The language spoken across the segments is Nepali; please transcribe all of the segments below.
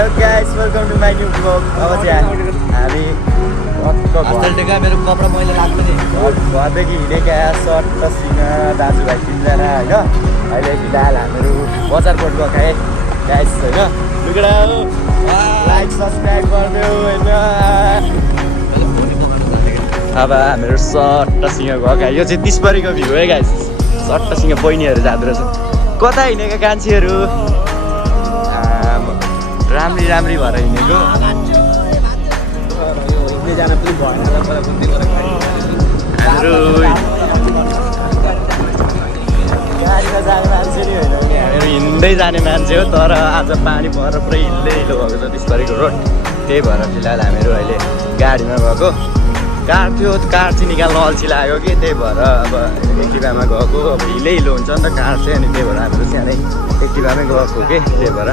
Hello guys, welcome to my new vlog. अब चाहिँ हामी मेरो कपडा मैले लाग्छ नि घरदेखि हिँडेका सर्ट र सिंह दाजुभाइ 3 जना होइन। अहिले फिलहाल हामीहरू बजारकोट गएका है गाइस होइन। लुकेडा लाइक सब्सक्राइब गरिदेऊ होइन। अब हामीहरू सर्ट र सिंह गएका। यो चाहिँ 30 परीको भ्यू है गाइस। सर्ट र सिंह बहिनीहरू जाँदो रहेछ। कता हिँडेका कान्छीहरू राम्री भएर हिँडेको। हामीहरू गाडीमा जाने मान्छे नि होइन, हामीहरू हिँड्दै जाने मान्छे हो। तर आज पानी परेर पुरै हिलो भएको छ 30 परीको रोड। त्यही भएर फिलहाल हामीहरू अहिले गाडीमा गएको। कार थियो, कार चाहिँ निकाल्न अल्छी लाग्यो कि, त्यही भएर अब एक्टिभामा गएको। अब हिलो हुन्छ नि त कार चाहिँ, अनि त्यही भएर हामीहरू सानै एक्टिभामै गएको कि, त्यही भएर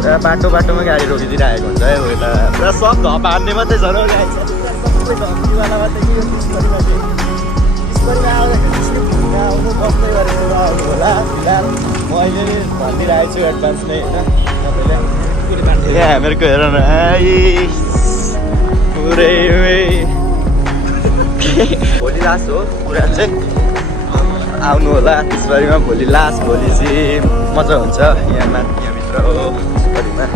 पुरा बाटोमा गाडी रोकिदिइरहेको हुन्छ है। यता पुरा सब धप हान्ने मात्रै छ र गाडी सबै धप्तीवाला मात्रै कि। यो 30 परीमा चाहिँ 30 परीमा आउँदाखेरि चाहिँ आउनु बस्दै गरेको आउनु होला। फिलहाल म अहिले नै भनिदिइरहेको छु एडभान्स नै होइन तपाईँले। ए हामीहरूको हेर न पुरै भोलि लास्ट हो कुरा चाहिँ। आउनु होला 30 परीमा भोलि लास्ट। भोलि चाहिँ मजा हुन्छ यहाँभित्र हो 30 परीमा।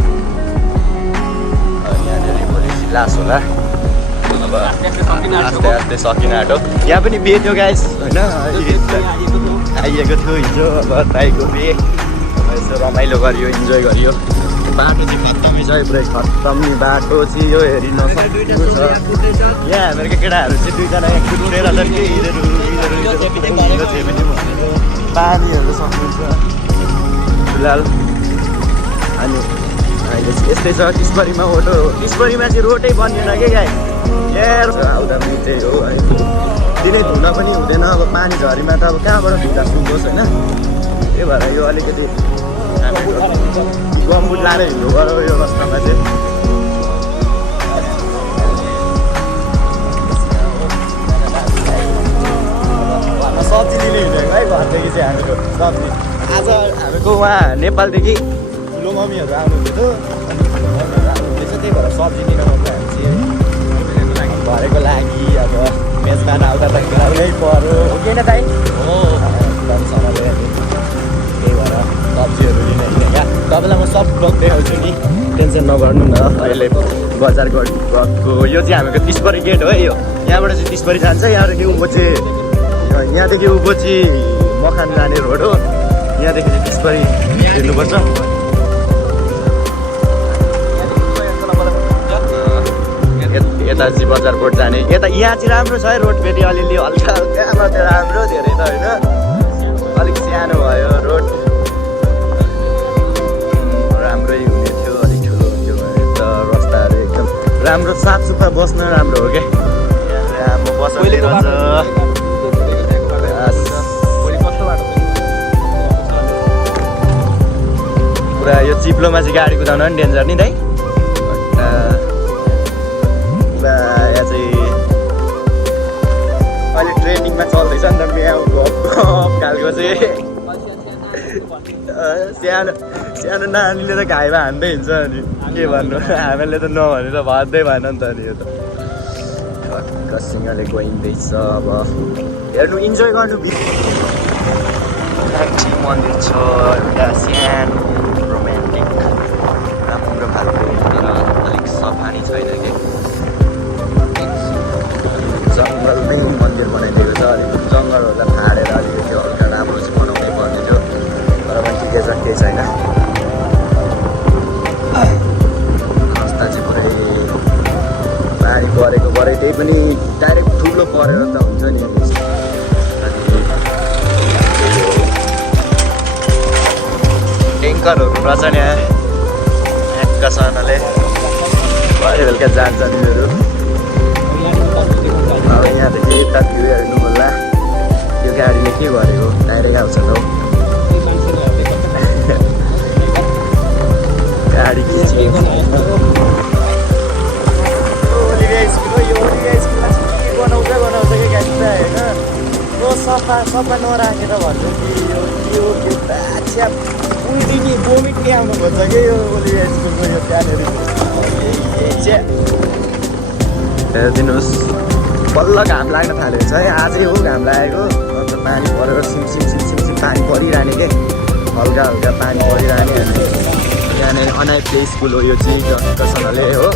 यहाँनिर भोलि चाहिँ लास्ट होला। अब आस्ते आस्ते सकिन आँटो। यहाँ पनि बिहे थियो गाइस होइन, आइएको थियो हिजो। अब ताईको बिहे यसो रमाइलो गरियो, इन्जोय गरियो। बाटो चाहिँ खत्तमै छ, पुरै खत्तमी बाटो चाहिँ यो हेरि नसक्नु छ। यहाँ हामीहरूको केटाहरू चाहिँ 2 जना एकचोटि उडेर छन् कि पानीहरू सक्नुहुन्छ फिलहाल। अनि अहिले चाहिँ यस्तै छ 30 परीमा। 30 परीमा चाहिँ रोडै बनिएन कि गाई। आउँदा पनि त्यही हो है, दिनै धुन पनि हुँदैन। अब पानी झरीमा त अब कहाँबाट धुँदा सुन्नुहोस् होइन। त्यही भएर यो अलिकति गमबुट लाएर हिँड्नु पर्यो यो रस्तामा चाहिँ। सब्जी लिने हिँडेको है घरदेखि चाहिँ हामीको सब्जी। आज हामीको उहाँ नेपालदेखि ठुलो मम्मीहरू आउनुहुँदैछ, त्यही भएर सब्जी लिन मात्रै हामी चाहिँ घरेको लागि। अब मेजबान आउँदा त खुवाउनै पर्यो हो कि होइन दाइ? हो सँगले। त्यही भएर सब्जीहरू लिन हिँडेका। तपाईँलाई म सब ब्लग देखाउँछु नि, टेन्सन नगर्नु न। अहिले बजार गएको यो चाहिँ हामीको 30 परी गेट हो है। यो यहाँबाट चाहिँ 30 परी जान्छ। यहाँदेखि उँभो चाहिँ मखान जाने रोड हो। यहाँदेखि चाहिँ 30 परी हिँड्नुपर्छ। यता चाहिँ बजारकोट जाने। यता यहाँ चाहिँ राम्रो छ है रोड, फेरि अलिअलि हल्का मात्रै राम्रो, धेरै त होइन। अलिक सानो भयो रोड, राम्रै हुने थियो, अलिक ठुलो हुन्थ्यो भने त रस्ताहरू एकदम राम्रो साफसुग्घर बस्न राम्रो हो क्या। यहाँ म बस्दै रहन्छ। पुरा यो चिप्लोमा चाहिँ गाडी कुदाउन पनि डेन्जर नि दाइ। यहाँ चाहिँ अहिले ट्रेनिङमा चल्दैछ नि त म्याउ गफ खालको चाहिँ। सानो नानीले त घाइमा हान्दै हिँड्छ अनि के भन्नु, हामीहरूले त नभने त भन्दै भएन नि त। अनि यो त ठक्कसँगले गइँदैछ। अब हेर्नु, इन्जोय गर्नु। मन्दिर छ एउटा सानो रोमान्टिक राम्रो खालको, तर अलिक सफा नि छैन कि। जङ्गलमै मन्दिर बनाइदिएको छ। अलिक जङ्गलहरूलाई फाडेर अलिकति हल्का राम्रो चाहिँ बनाउनै पर्ने थियो, तर पनि ठिकै छ, केही छैन। रस्ता चाहिँ पुरै पानी परेको परे, त्यही पनि डाइरेक्ट ठुलो परेर त हुन्छ नि। ट्याङ्करहरू रहेछ नि एकैसँगले भरे बेलुका जान्छ निहरू। अब यहाँदेखि यता भ्यू हेर्नु होला। यो गाडीले के गरेको डाइरेक्ट आउँछ त गाडी खिचिएको। बनाउँछ कि गाडी त होइन। यो सफा नराखेर भन्छ कि यो उहिलेदेखि बोमिट आउनु खोज्छ कि यो ओलिभा स्कुलको यो हेरिदिनुहोस् बल्ल घाम लाग्न थालेको छ है आजै हो घाम लागेको अन्त पानी परेर सिमसिम पानी परिरहने के हल्का हल्का पानी परिरहने अनि यहाँनिर अनाइ प्ले स्कुल हो यो चाहिँ टक्कसँगले हो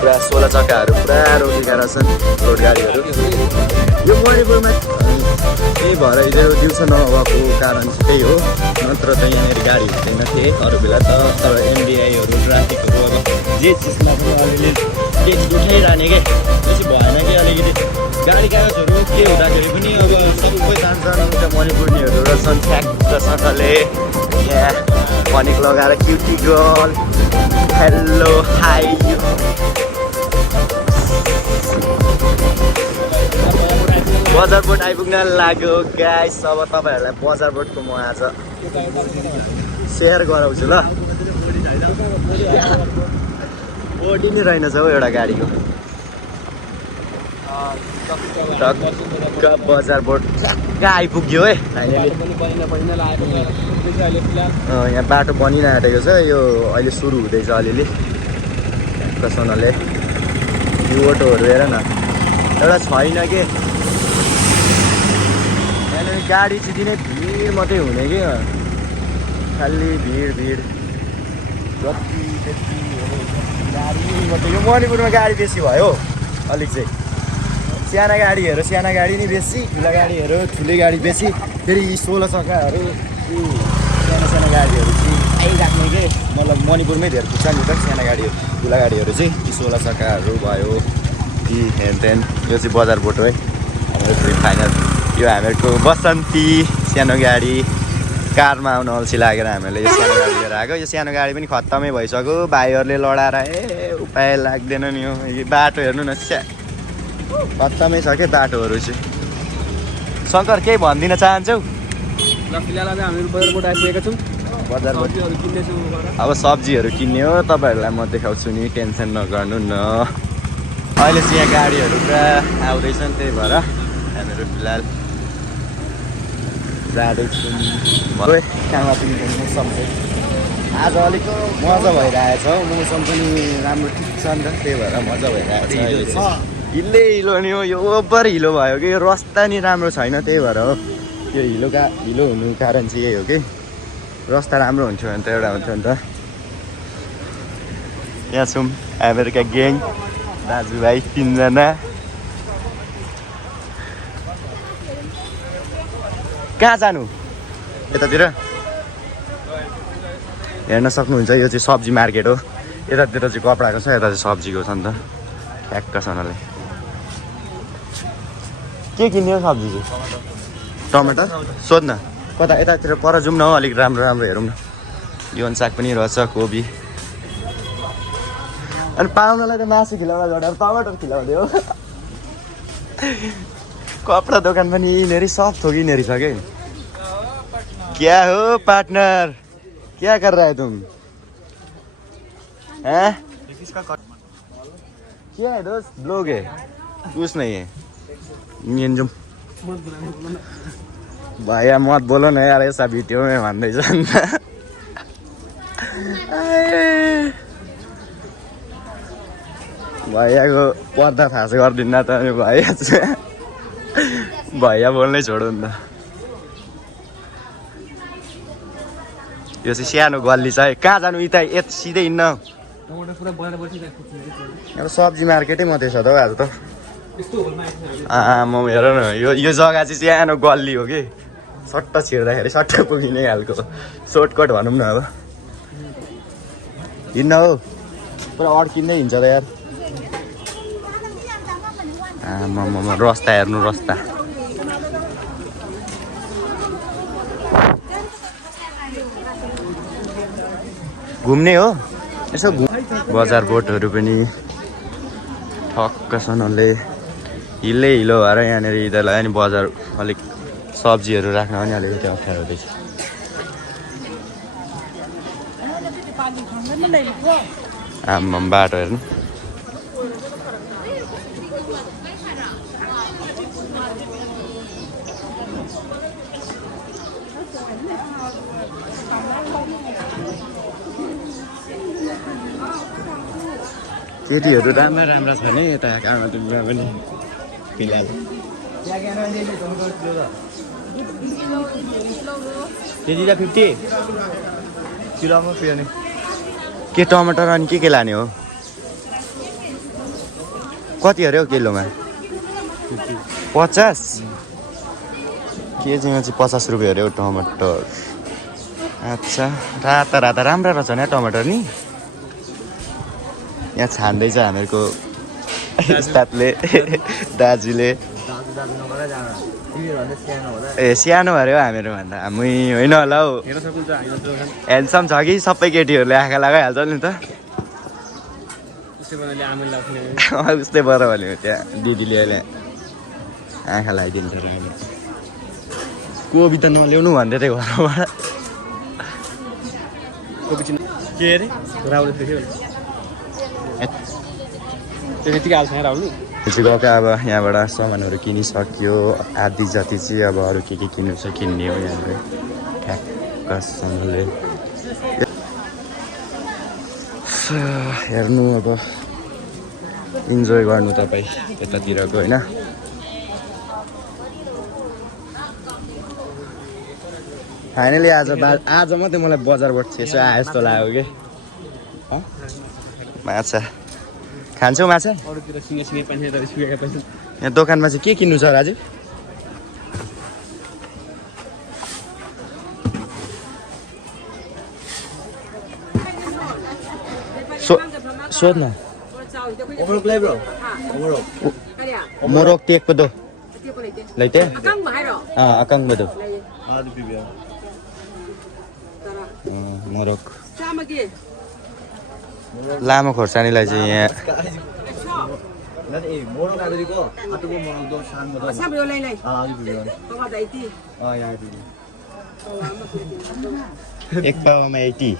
पुरा 16 चक्काहरू पुरा रोकिएका रहेछन् रोड गाडीहरू यो मणिपुरमा त्यही भएर हिजो दिउँसो नभएको कारण त्यही हो नत्र त यहाँनिर गाडी हुँदैन थिए अरू बेला त तर एमबिआईहरू ट्राफिकहरू अब जे चिजमा पनि अलिअलि टेक्स उठाइरहने के बेसी भएन कि अलिकति गाडी कागजहरू के हुँदाखेरि पनि अब सबै जान्छन् उता मणिपुरनीहरू रहेछन् ठ्याक्कसँगले यहाँ मनिक लगाएर क्युटी गर्ल हेलो हाई बजार बोट आइपुग्न लाग्यो गाइस अब तपाईँहरूलाई बजार बोटको म आज सेयर गराउँछु ल बोडी नै रहेनछ हौ एउटा गाडीको टक्क बजार बोट ठ्याक्क आइपुग्यो है यहाँ बाटो बनिरहेको छ यो अहिले सुरु हुँदैछ अलिअलि ठ्याक्कसँगले यो अटोहरू हेर न एउटा छैन के गाडी चाहिँ दिने भिड मात्रै हुने कि खालि भिड जति त्यति गाडी मात्रै यो मणिपुरमा गाडी बेसी भयो अलिक चाहिँ साना गाडी नै बेसी ठुला गाडीहरू ठुलै गाडी बेसी फेरि 16 चक्काहरू साना गाडीहरू चाहिँ आइराख्ने के मतलब मणिपुरमै धेरै पुग्छ नि त साना गाडीहरू ठुला गाडीहरू चाहिँ 16 चक्काहरू भयो कि हेनतेन यो चाहिँ बजार बोट है हाम्रो फ्री फाइनल यो हामीहरूको बसन्ती सानो गाडी कारमा आउन अल्छी लागेर हामीले यो सानो गाडी लिएर आएको यो सानो गाडी पनि खत्तमै भइसक्यो भाइहरूले लडाएर उपाय लाग्दैन नि यो बाटो हेर्नु न खत्तमै छ क्या बाटोहरू चाहिँ शङ्कर केही भनिदिन चाहन्छौ बजारबाट अब सब्जीहरू किन्ने हो तपाईँहरूलाई म देखाउँछु नि टेन्सन नगर्नु न अहिले चाहिँ यहाँ गाडीहरू पुरा आउँदैछन् त्यही भएर हामीहरू फिलहाल जाँदैछौँ मौसम चाहिँ आज अलिक मजा भइरहेछ हौ मौसम पनि राम्रो ठिक छ नि त त्यही भएर मजा भइरहेछ हिलो नि हो यो ओभर हिलो भयो कि रस्ता नि राम्रो छैन त्यही भएर हो यो हिलो हुनु कारण चाहिँ यही हो कि रस्ता राम्रो हुन्थ्यो भने त एउटा हुन्थ्यो नि त यहाँ छौँ हामीहरूका ग्याङ दाजुभाइ 3 जना कहाँ जानु यतातिर हेर्न सक्नुहुन्छ यो चाहिँ सब्जी मार्केट हो यतातिर चाहिँ कपडाको छ यता चाहिँ सब्जीको छ नि त ठ्याक्कसँगले के किन्ने हो सब्जी चाहिँ टमाटर सोध्न कता यतातिर पर जाउँ न हो अलिक राम्रो हेरौँ न जीवन साग पनि रहेछ कोबी अनि पाहुनालाई त मासु खिलाउँदा झोडाएर टमाटर खिलाउँदै हो कपडा दोकान पनि यिनीहरू सब थोक यिनीहरू छ कि क्या हो पार्टनर क्या कर रहा है तुम हैं क्या है दोस्त ब्लॉग है कुछ नहीं है नियंजम भैया मत बोलो न यार ऐसा भिडियो में भन्दैछ नि त भैयाको पर्दा थाहा गरिदिन्न त भैया बोल्नै छोडो नि त यो चाहिँ सानो गल्ली छ है कहाँ जानु यता सिधै हिँड्न अब सब्जी मार्केटै मात्रै छ त हौ आज त म हेर न यो जग्गा चाहिँ सानो गल्ली हो कि सट्ट छिर्दाखेरि सट्ट पुगिने खालको सर्टकट भनौँ न अब हिँड्न हो पुरा अड्किँदै हिँड्छ त यार रस्ता हेर्नु रस्ता घुम्ने हो यसो बजार बोटहरू पनि ठक्कसँगले हिलो भएर यहाँनिर यिनीहरूलाई नि बजार अलिक सब्जीहरू राख्न पनि अलिकति अप्ठ्यारो हुँदैछ आम्मा बाटो हेर्नु केटीहरू राम्रा राम्रा छ नि यता कामाडुङमा पनि फिलहाल केजी त 50 किलोमा पियो नि के टमाटर अनि के लाने हो कति अरे हौ किलोमा 50 केजीमा चाहिँ 50 रुपियाँ अरे हौ टमाटर अच्छा राता राता राम्रा रहेछ नि टमाटर नि यहाँ छान्दैछ हामीहरूको उस्तादले दाजुले ए सानो अरे हौ हामीहरूभन्दा हामी होइन होला हौ ह्यान्डसम छ कि सबै केटीहरूले आँखा लगाइहाल्छ नि त उस्तै बरु भने त्यहाँ दिदीले अहिले आँखा लगाइदिन्छ र अहिले कोपी त नल्याउनु भन्दै थियो घरबाट के अरे राहुल देख्यो त्यतिकै हाल्छ राहुल गएको अब यहाँबाट सामानहरू किनिसक्यो आधी जति चाहिँ अब अरू के किन्नु छ किन्ने हो यहाँनिर ठ्याक्कसँगले हेर्नु अब इन्जोय गर्नु तपाईँ यतातिरको होइन फाइनली आज मात्रै मलाई बजारबाट यसो आए जस्तो लाग्यो कि माछा खान्छौ माछा अरूतिर सिँगे पानी त सुकेका पैसा यहाँ दोकानमा चाहिँ के किन्नु छ राजु सोध न मोरक टेक पदो लैते अकंग बदो मोरक लामो खोर्सानीलाई चाहिँ यहाँ एक पावामा 80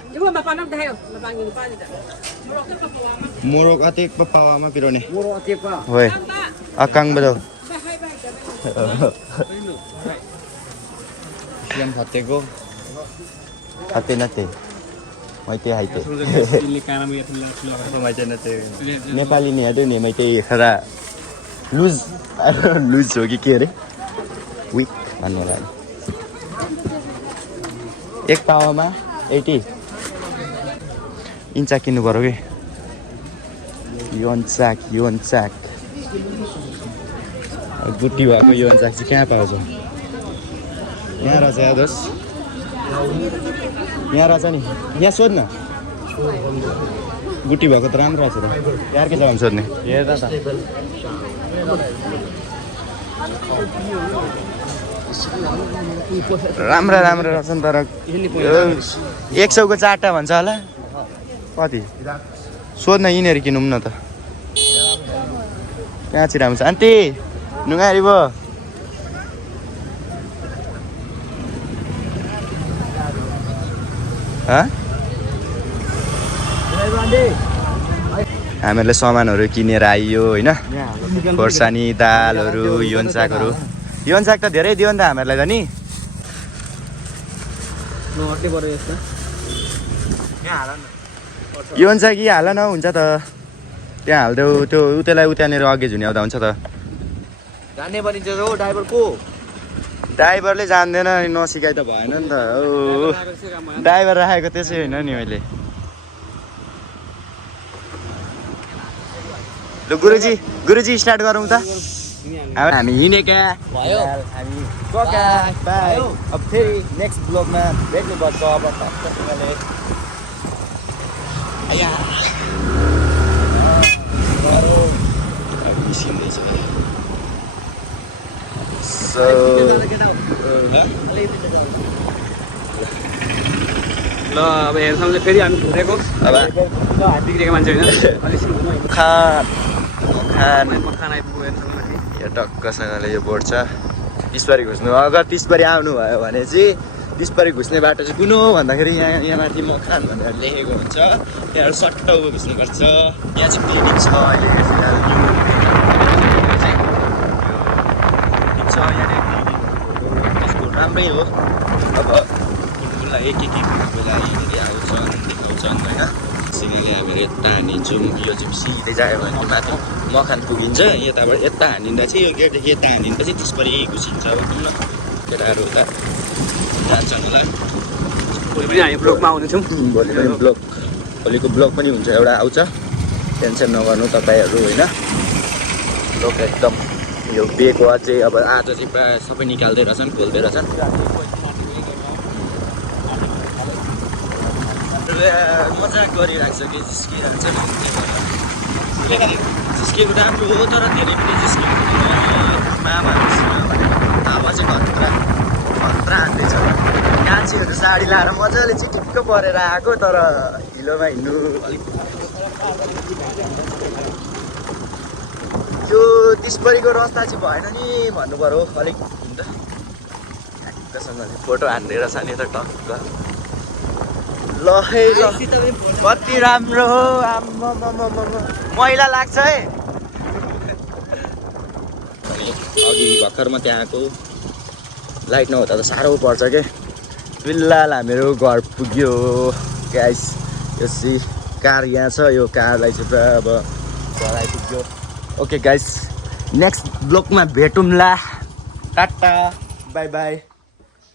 मोरक अतेक पावामा पिरोने होय अकाङ बदो yang hatego hate nate maite haite Nepali नि हेर्दै नि माइते खरा लुज लुज हो कि के अरे विक भन्नु लाग्यो एक पावामा 80 इन्चा किन्नु पर्यो कि योन्चाक गुटी भएको योन्चाक चाहिँ कहाँ पाउँछ यहाँ रहेछ यादोस यहाँ रहेछ नि यहाँ सोध न गुटी भएको त राम्रो रहेछ त यार के छ भने सोध्ने हेर्दा त राम्रा रहेछन् तर 100 को 4टा भन्छ होला कति सोध्न यिनीहरू किनौँ न त कहाँ छिराउँछ आन्टी नुगारी भयो हामीहरूले सामानहरू किनेर आइयो होइन खोर्सानी दालहरू योन्चाकहरू योन्चाक त धेरै दियो नि त हामीहरूलाई त नि योन्चाक कि हाल न हुन्छ त त्यहाँ हालिदेऊ त्यो त्यसलाई उतानेर अघि झुनी आउँदा हुन्छ त जान्ने बनिन्छ हो ड्राइभर को ड्राइभरले जान्दैन नसिकाइ त भएन नि त ड्राइभर राखेको त्यसै होइन नि मैले ल गुरुजी स्टार्ट गरौँ त हामी हिँडेका भयो हामी गएका बाई अब फेरि नेक्स्ट ब्लगमा भेट्नुपर्छ अब तपाईँले ल अब हेर्छौँ चाहिँ फेरि हामी घुरेको अब बिग्रेको मान्छे होइन खान खाना आइपुग्यो यो टक्कसँगले यो बोर्ड छ 30 बारी घुस्नु अगर 30 बारी आउनुभयो भने चाहिँ 30 बारी घुस्ने बाटो चाहिँ कुन हो भन्दाखेरि यहाँ माथि मखान भनेर लेखेको हुन्छ यहाँ सट्ट घुस्नुपर्छ यहाँ चाहिँ क्लिनिक छ अहिले फिलहाल जाउँ यो चाहिँ सिधै जायो भने माथि मखान पुगिन्छ यताबाट यता हानिँदा चाहिँ यो गेटदेखि यता हानिँदा चाहिँ त्यसपछि घुसिन्छ भनौँ न केटाहरू उता जान्छन् होला भोलि पनि हामी ब्लगमा आउनेछौँ भोलि पनि ब्लग भोलिको ब्लग पनि हुन्छ एउटा आउँछ टेन्सन नगर्नु तपाईँहरू होइन ब्लग एकदम यो बेको अझै अब आज चाहिँ प्रायः सबै निकाल्दै रहेछन् खोल्दै रहेछन् मजाक गरिरहेको छ कि जिस्किरहेको छ जिस्किएको राम्रो हो तर धेरै पनि जिस्किएको हावा चाहिँ खतरा हान्दैछ गाछीहरू साडी लाएर मजाले चिटिक्क परेर आएको तर हिलोमा हिँड्नु अलिक यो तिसपरीको रस्ता चाहिँ भएन नि भन्नु पर्यो अलिक ठ्याक्कसँगले फोटो हान्दै रहेछ नि त टक्क ल है ल कति राम्रो हो आम्मा मैला लाग्छ है अघि भर्खरमा त्यहाँ आएको लाइट नहुँदा त साह्रो पर्छ के फिलहाल हामीहरू घर पुग्यो गाइस यो चाहिँ कार यहाँ छ यो कारलाई चाहिँ पुरा अब घर आइपुग्यो ओके गाइस नेक्स्ट ब्लगमा भेटौँला tata bye bye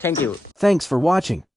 thank you Thanks for watching.